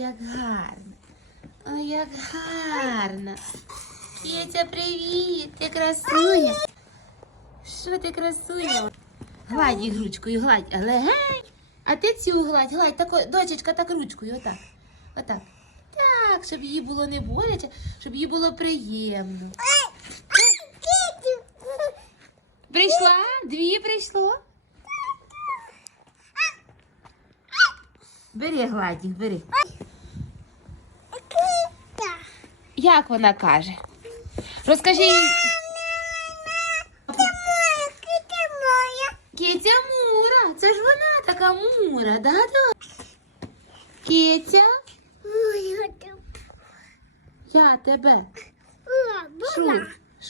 як гарно. Ой, як гарно. Кітя, привіт! Ти красуня. Що ти красуня? Гладь їх ручкою, гладь, гей. А ти цю гладь, гладь, тако, дочечка, так ручкою, отак. Отак. Так, щоб їй було не боляче, щоб їй було приємно. Прийшла? Дві прийшло? Бери гладь бери. Як вона каже? Розкажи їй. Кітя Мура, це ж вона така Мура, да? Кітя, я тебе шу,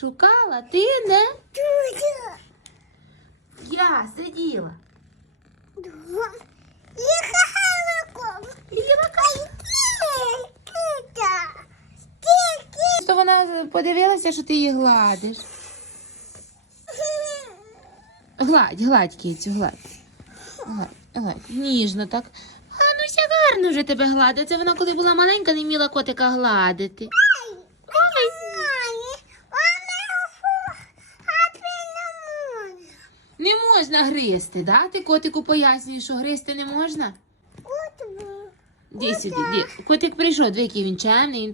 шукала, ти не? Я сиділа. То вона подивилася, що ти її гладиш. Гладь, гладь, кицю, гладь. Гладь, гладь. Ніжно так. А ну гарно вже тебе гладить. Це вона, коли була маленька, не вміла котика гладити. Не можна гризти, да? Ти котику пояснюєш, що гризти не можна? Сюди, де. Котик прийшов, який він чемний,